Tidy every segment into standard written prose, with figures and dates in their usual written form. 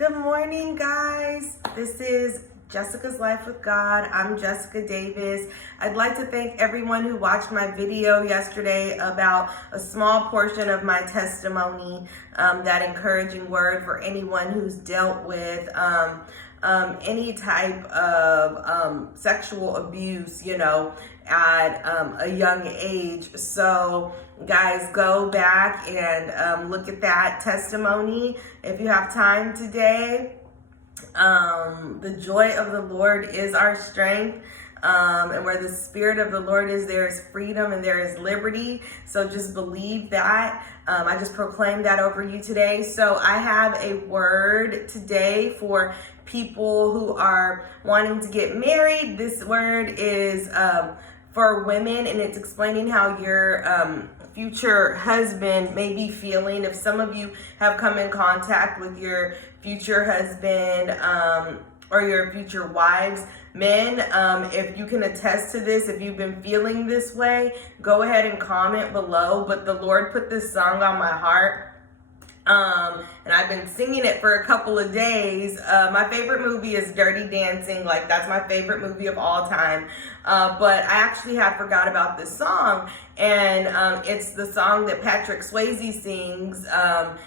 Good morning, guys. This is Jessica's Life with God. I'm Jessica Davis. I'd like to thank everyone who watched my video yesterday about a small portion of my testimony, that encouraging word for anyone who's dealt with any type of sexual abuse, at a young age. So guys, go back and look at that testimony if you have time today. The joy of the Lord is our strength. And where the Spirit of the Lord is, there is freedom and there is liberty. So just believe that. I just proclaimed that over you today. So I have a word today for people who are wanting to get married. This word is for women, and it's explaining how your future husband may be feeling. If some of you have come in contact with your future husband or your future wives, men, if you can attest to this, if you've been feeling this way, go ahead and comment below. But the Lord put this song on my heart. And I've been singing it for a couple of days. My favorite movie is Dirty Dancing. Like, that's my favorite movie of all time. But I actually had forgot about this song. And it's the song that Patrick Swayze sings.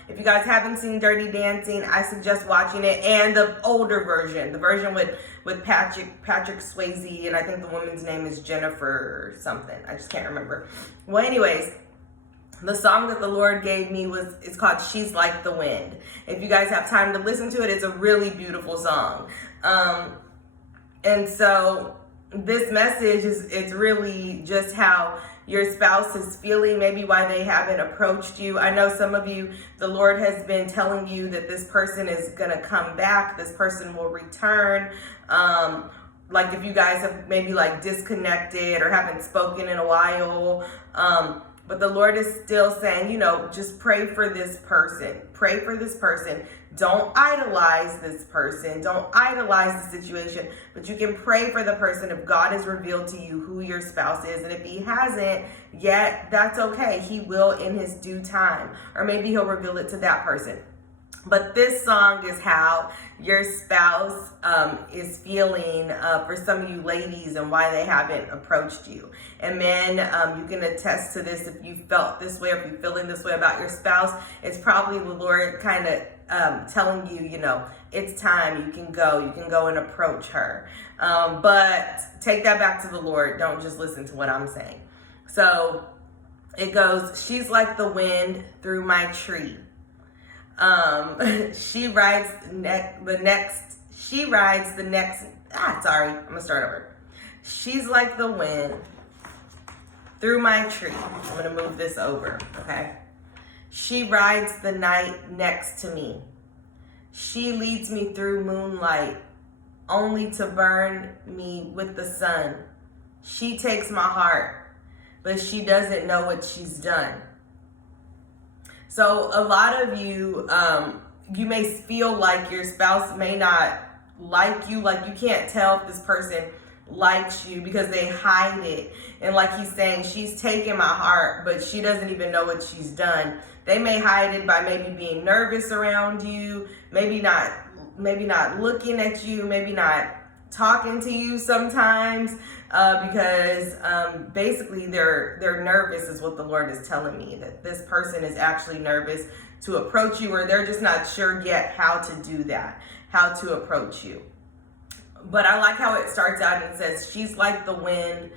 If you guys haven't seen Dirty Dancing, I suggest watching it. And the older version, the version with Patrick Swayze. And I think the woman's name is Jennifer something. I just can't remember. Well, anyways, the song that the Lord gave me is called She's Like the Wind. If you guys have time to listen to it, it's a really beautiful song. And so this message it's really just how your spouse is feeling, maybe why they haven't approached you. I know some of you, the Lord has been telling you that this person is gonna come back, this person will return. Like if you guys have maybe like disconnected or haven't spoken in a while, but the Lord is still saying, just pray for this person. Pray for this person. Don't idolize this person. Don't idolize the situation. But you can pray for the person if God has revealed to you who your spouse is. And if he hasn't yet, that's okay. He will in his due time. Or maybe he'll reveal it to that person. But this song is how your spouse is feeling for some of you ladies and why they haven't approached you. And men, you can attest to this if you felt this way or if you're feeling this way about your spouse. It's probably the Lord kind of telling you, it's time. You can go and approach her. But take that back to the Lord. Don't just listen to what I'm saying. So it goes, she's like the wind through my tree. She rides I'm gonna start over. She's like the wind through my tree. I'm gonna move this over, okay? She rides the night next to me. She leads me through moonlight, only to burn me with the sun. She takes my heart, but she doesn't know what she's done. So a lot of you, you may feel like your spouse may not like you, like you can't tell if this person likes you because they hide it. And like he's saying, she's taken my heart, but she doesn't even know what she's done. They may hide it by maybe being nervous around you, maybe not looking at you, maybe not talking to you sometimes, because basically they're nervous is what the Lord is telling me, that this person is actually nervous to approach you, or they're just not sure yet how to do that, how to approach you. But I like how it starts out and says, she's like the wind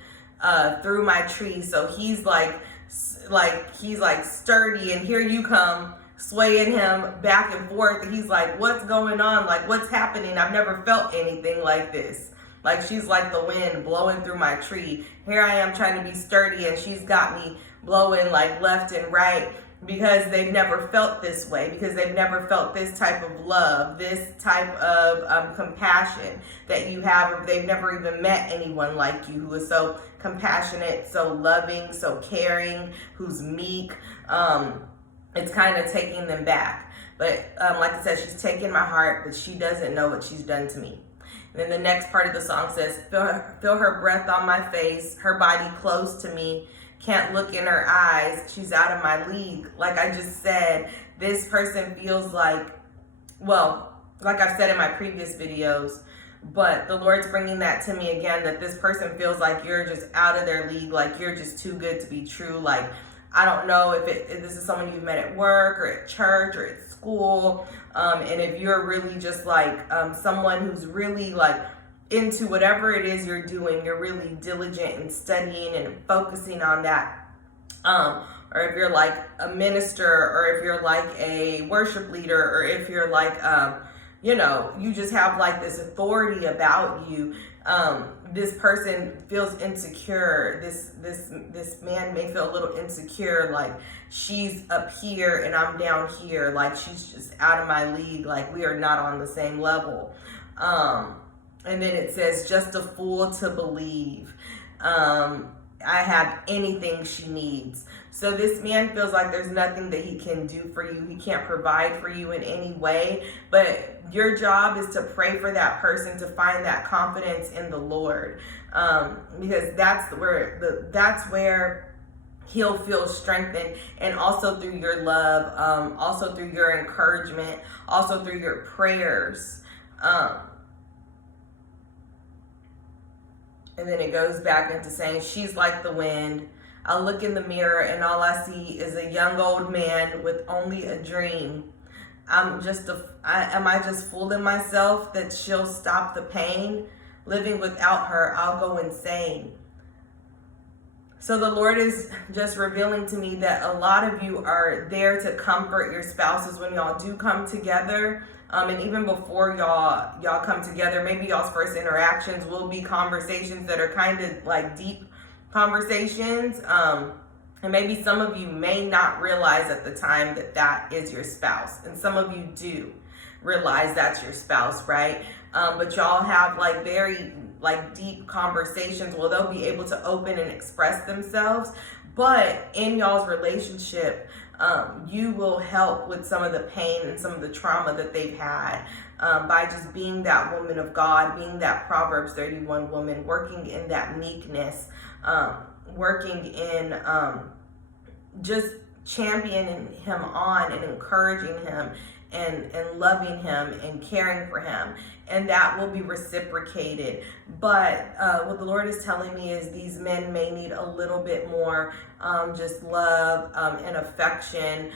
through my tree. So he's like sturdy, and here you come swaying him back and forth. And he's like, what's going on? Like, what's happening? I've never felt anything like this. Like, she's like the wind blowing through my tree. Here I am trying to be sturdy, and she's got me blowing like left and right, because they've never felt this way, because they've never felt this type of love, this type of compassion that you have, or they've never even met anyone like you who is so compassionate, so loving, so caring, who's meek. It's kind of taking them back. But like I said, she's taken my heart, but she doesn't know what she's done to me. And then the next part of the song says, feel her breath on my face, her body close to me, can't look in her eyes, she's out of my league. Like I just said, this person feels like, well, like I've said in my previous videos, but the Lord's bringing that to me again, that this person feels like you're just out of their league, like you're just too good to be true. Like, I don't know if this is someone you've met at work or at church or at school, and if you're really just like someone who's really like into whatever it is you're doing, you're really diligent in studying and focusing on that. Or if you're like a minister, or if you're like a worship leader, or if you're like, you know, you just have like this authority about you. This person feels insecure. This man may feel a little insecure, like she's up here and I'm down here, like she's just out of my league, like we are not on the same level. And then it says, just a fool to believe I have anything she needs. So this man feels like there's nothing that he can do for you. He can't provide for you in any way. But your job is to pray for that person to find that confidence in the Lord, because that's where he'll feel strengthened, and also through your love, also through your encouragement, also through your prayers. And then it goes back into saying, she's like the wind. I look in the mirror and all I see is a young old man with only a dream. Am I just fooling myself that she'll stop the pain? Living without her, I'll go insane. So the Lord is just revealing to me that a lot of you are there to comfort your spouses when y'all do come together. And even before y'all come together, maybe y'all's first interactions will be conversations that are kind of like deep conversations. And maybe some of you may not realize at the time that that is your spouse. And some of you do realize that's your spouse, right? But y'all have like very like deep conversations where they'll be able to open and express themselves. But in y'all's relationship, you will help with some of the pain and some of the trauma that they've had by just being that woman of God, being that Proverbs 31 woman, working in that meekness, working in just championing him on and encouraging him and loving him and caring for him. And that will be reciprocated. But what the Lord is telling me is these men may need a little bit more just love and affection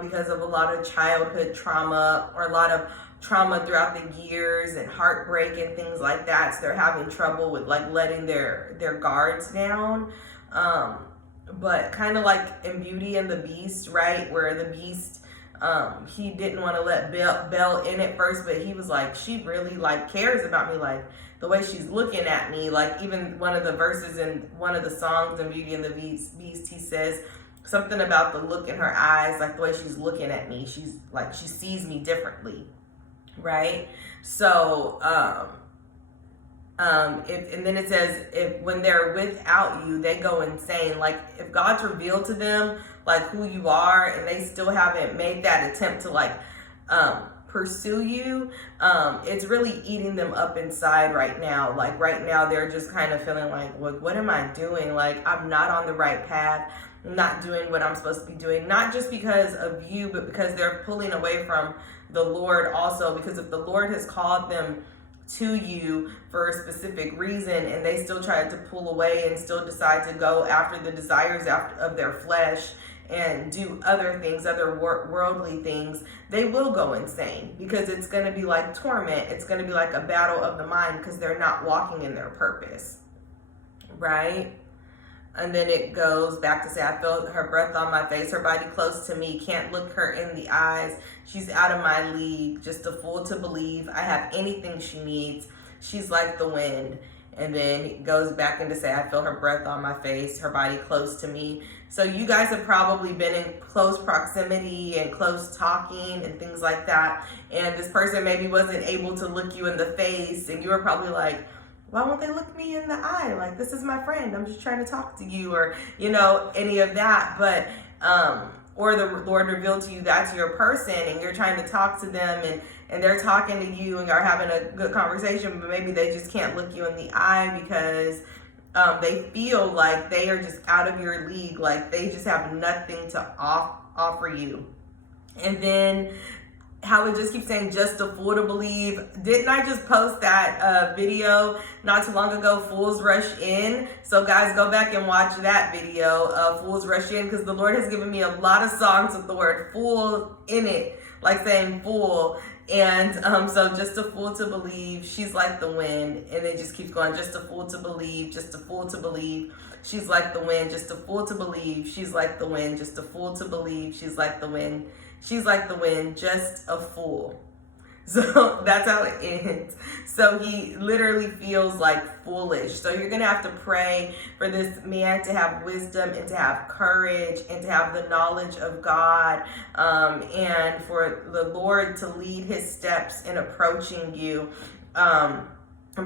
because of a lot of childhood trauma, or a lot of trauma throughout the years and heartbreak and things like that. So they're having trouble with like letting their guards down. But kind of like in Beauty and the Beast, right? Where the Beast, he didn't want to let Belle in at first, but he was like, she really like cares about me, like the way she's looking at me. Like even one of the verses in one of the songs in Beauty and the Beast, he says something about the look in her eyes, like the way she's looking at me. She's like, she sees me differently, right? So, and then it says, if when they're without you, they go insane. Like if God's revealed to them like who you are, and they still haven't made that attempt to like pursue you, it's really eating them up inside right now. Like right now, they're just kind of feeling like, what am I doing? Like I'm not on the right path. I'm not doing what I'm supposed to be doing. Not just because of you, but because they're pulling away from the Lord also. Because if the Lord has called them to you for a specific reason, and they still try to pull away and still decide to go after the desires of their flesh and do other things, other worldly things, they will go insane, because it's going to be like torment. It's going to be like a battle of the mind, because they're not walking in their purpose, right? And then it goes back to say, I feel her breath on my face, her body close to me, can't look her in the eyes. She's out of my league, just a fool to believe I have anything she needs. She's like the wind. And then it goes back into say, I feel her breath on my face, her body close to me. So you guys have probably been in close proximity and close talking and things like that. And this person maybe wasn't able to look you in the face, and you were probably like, why won't they look me in the eye? Like, this is my friend. I'm just trying to talk to you, or, you know, any of that. But, or the Lord revealed to you that's your person, and you're trying to talk to them, and they're talking to you, and you're having a good conversation, but maybe they just can't look you in the eye because they feel like they are just out of your league. Like they just have nothing to offer you. And then how it just keeps saying just a fool to believe. Didn't I just post that video not too long ago, Fools Rush In? So guys, go back and watch that video, Fools Rush In, because the Lord has given me a lot of songs with the word fool in it, like saying fool. And so just a fool to believe, she's like the wind. And it just keeps going, just a fool to believe, just a fool to believe, she's like the wind, just a fool to believe, she's like the wind, just a fool to believe, she's like the wind, she's like the wind, just a fool. So that's how it ends. So he literally feels like foolish. So you're going to have to pray for this man to have wisdom and to have courage and to have the knowledge of God, and for the Lord to lead his steps in approaching you, and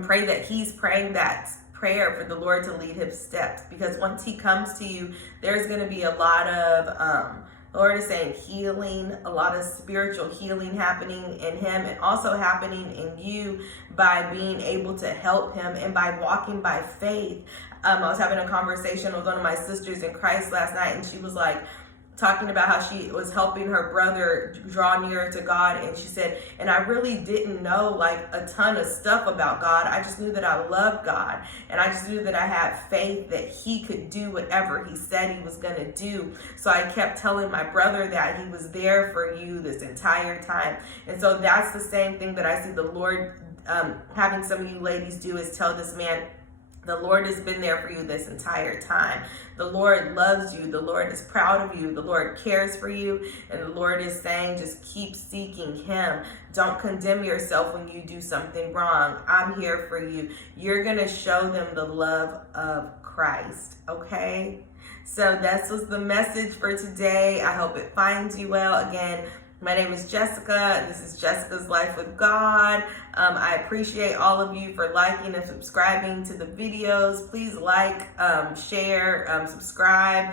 pray that he's praying that prayer for the Lord to lead his steps, because once he comes to you, there's going to be a lot of the Lord is saying healing, a lot of spiritual healing happening in him and also happening in you by being able to help him and by walking by faith. I was having a conversation with one of my sisters in Christ last night, and she was like, talking about how she was helping her brother draw nearer to God. And she said, and I really didn't know like a ton of stuff about God. I just knew that I loved God. And I just knew that I had faith that he could do whatever he said he was going to do. So I kept telling my brother that he was there for you this entire time. And so that's the same thing that I see the Lord having some of you ladies do, is tell this man, the Lord has been there for you this entire time. The Lord loves you. The Lord is proud of you. The Lord cares for you. And the Lord is saying, just keep seeking him. Don't condemn yourself when you do something wrong. I'm here for you. You're going to show them the love of Christ. Okay? So this was the message for today. I hope it finds you well. Again, my name is Jessica. This is Jessica's Life with God. I appreciate all of you for liking and subscribing to the videos. Please like, share, subscribe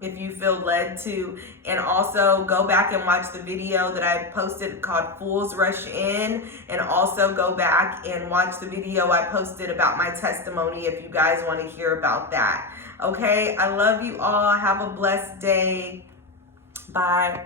if you feel led to. And also go back and watch the video that I posted called Fools Rush In. And also go back and watch the video I posted about my testimony if you guys want to hear about that. Okay, I love you all. Have a blessed day. Bye.